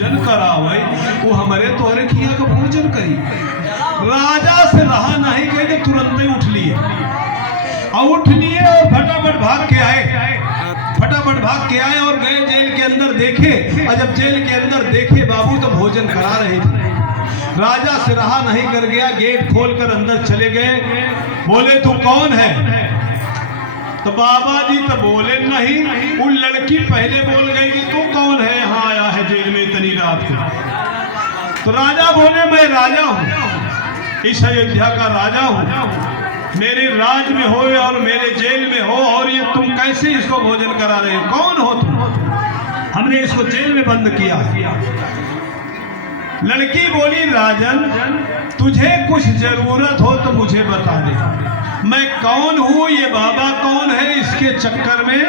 भोजन करावे, वो हमारे तोहरे किया का भोजन करी। राजा से रहा नहीं कहे तुरंत ही उठ लिए और फटाफट भाग के आए, और गए जेल के अंदर देखे। और जब जेल के अंदर देखे बाबू तो भोजन करा रहे थे। राजा से रहा नहीं कर गया, गेट खोलकर अंदर चले गए। बोले तू कौन है? तो बाबा जी तो बोले नहीं। वो लड़की पहले बोल गई कि तू कौन है, यहाँ आया है जेल में इतनी रात को? तो राजा बोले मैं राजा हूँ, इस अयोध्या का राजा हूँ, मेरे राज में हो और मेरे जेल में हो, और ये तुम कैसे इसको भोजन करा रहे हो? कौन हो तुम? हमने इसको जेल में बंद किया है। लड़की बोली राजन तुझे कुछ जरूरत हो तो मुझे बता दे, मैं कौन हूं, ये बाबा कौन है, इसके चक्कर में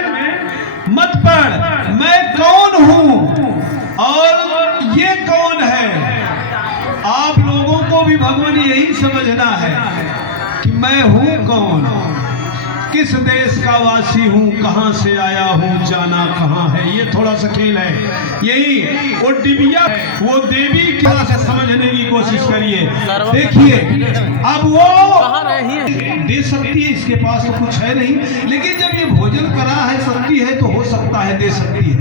मत पड़। मैं कौन हूं और ये कौन है? आप लोगों को भी भगवान यही समझना है कि मैं हूं कौन, किस देश का वासी हूँ, कहाँ से आया हूँ, जाना कहाँ है। ये थोड़ा सा खेल है। यही वो डिबिया वो देवी की तरह से समझने की कोशिश करिए। देखिए अब वो दे सकती है, इसके पास तो कुछ है नहीं, लेकिन जब ये भोजन करा है सकती है तो हो सकता है दे सकती है।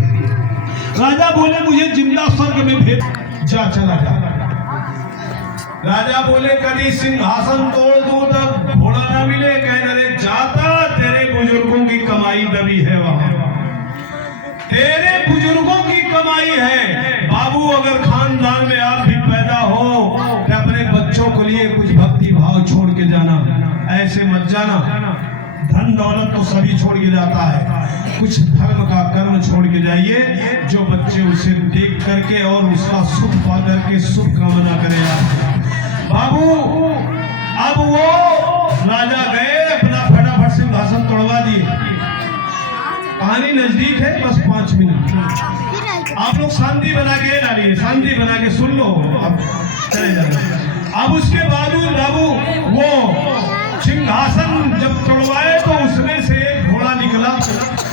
राजा बोले मुझे जिंदा स्वर्ग में भेज, जा चला जा। राजा बोले कभी सिंहासन तोड़ दूं तब घोड़ा ना मिले, कहने रे जाता तेरे बुजुर्गों की कमाई दबी है, वहां तेरे बुजुर्गों की कमाई है। बाबू अगर खानदान में आप भी पैदा हो तो अपने बच्चों के लिए कुछ भक्ति भाव छोड़ के जाना, ऐसे मत जाना। धन दौलत तो सभी छोड़ के जाता है, कुछ धर्म का कर्म छोड़ के जाइए, जो बच्चे उसे देख करके और उसका सुख पा करके शुभ कामना करेगा। बाबू अब वो राजा गए, अपना फटाफट सिंहासन तोड़वा दिए। कहानी नजदीक है, बस 5 मिनट आप लोग शांति बना के डालिए, शांति बना के सुन लो, अब चले जाए। अब उसके बाबू वो सिंहासन जब तोड़वाए तो उसमें से एक घोड़ा निकला,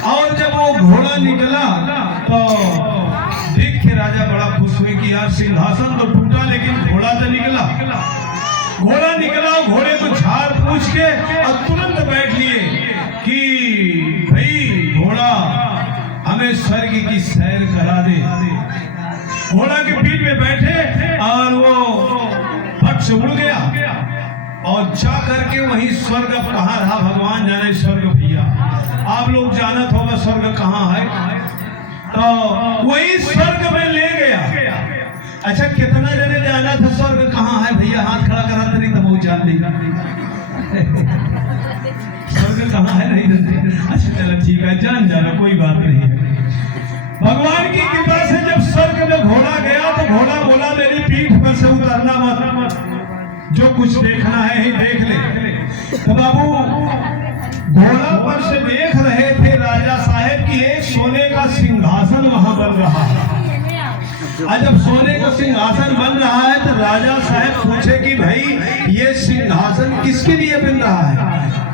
और जब वो घोड़ा निकला तो देख के राजा बड़ा खुश हुए कि यार सिंहासन तो टूटा लेकिन घोड़ा तो निकला। घोड़ा निकला, घोड़े को झाड़ पूछ के और तुरंत बैठ लिए कि भाई घोड़ा हमें स्वर्ग की सैर करा दे। घोड़ा के पीठ में बैठे और वो फट से उड़ गया और जा करके वही स्वर्ग अब कहाँ रहा भगवान जाने। स्वर्ग भैया आप लोग जानत होगा स्वर्ग कहाँ है, तो वही स्वर्ग में ले गया। अच्छा कितना जने जाना था स्वर्ग कहाँ है भैया? हाथ खड़ा करा नहीं तो बहुत जान लेगा स्वर्ग कहाँ है, नहीं जानते? अच्छा चलो ठीक है, जान जाना कोई बात नहीं। भगवान की कृपा से जब स्वर्ग में घोड़ा गया तो घोड़ा बोला मेरी पीठ पर से उतरना मत, जो कुछ देखना है ही देख ले। तो बाबू घोड़ा पर से देख रहे थे राजा साहेब की एक सोने का सिंहासन वहां बन रहा है। आज जब सोने का सिंहासन बन रहा है तो राजा साहब पूछे कि भाई ये सिंहासन किसके लिए बन रहा है?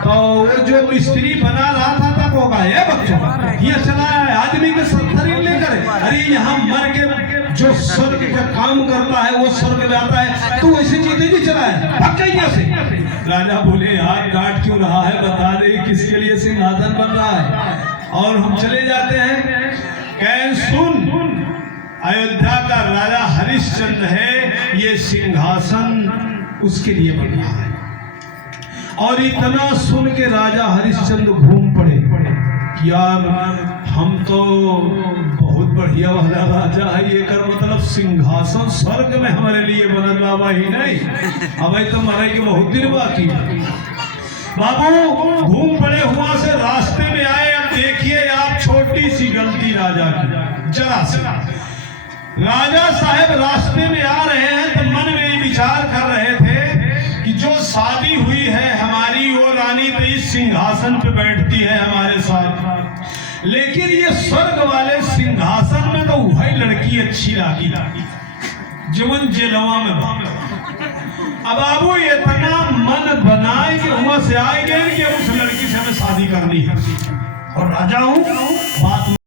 तो वो जो मिस्त्री बना रहा था तब होगा ये बच्चों ये चला है आदमी के सत्थरी लेकर, अरे यहाँ मर के जो स्वर्ग का काम करता है वो स्वर्ग में आता है, तू ऐसी चीजें नहीं चला है, भाग जाइए से। राजा बोले यार काट क्यों रहा है, बता दे किसके लिए सिंहासन बन रहा है। और हम चले जाते हैं। कह सुन अयोध्या का राजा हरिश्चंद्र है, ये सिंहासन उसके लिए बन रहा है। और इतना सुन के राजा हरिश्चंद्र घूम पड़े, यार हम तो बहुत बढ़िया वाला राजा है, ये कर मतलब सिंहासन स्वर्ग में हमारे लिए बनल बाबा ही नहीं, अब तो मरे के बहुत दिन बाकी। बाबू घूम पड़े, हुआ से रास्ते में आए। अब देखिए आप छोटी सी गलती राजा की, जरा सी। राजा साहब रास्ते में आ रहे हैं तो मन में विचार कर रहे थे कि जो शादी हुई है हमारी वो रानी तो इस सिंहासन पे बैठती है हमारे साथ, लेकिन ये स्वर्ग वाले सिंहासन में तो वही लड़की अच्छी लगी जीवन जेलवा में। अब बाबू इतना मन बनाए कि वहां से आए गए कि उस लड़की से हमें शादी करनी है और राजा हूं बात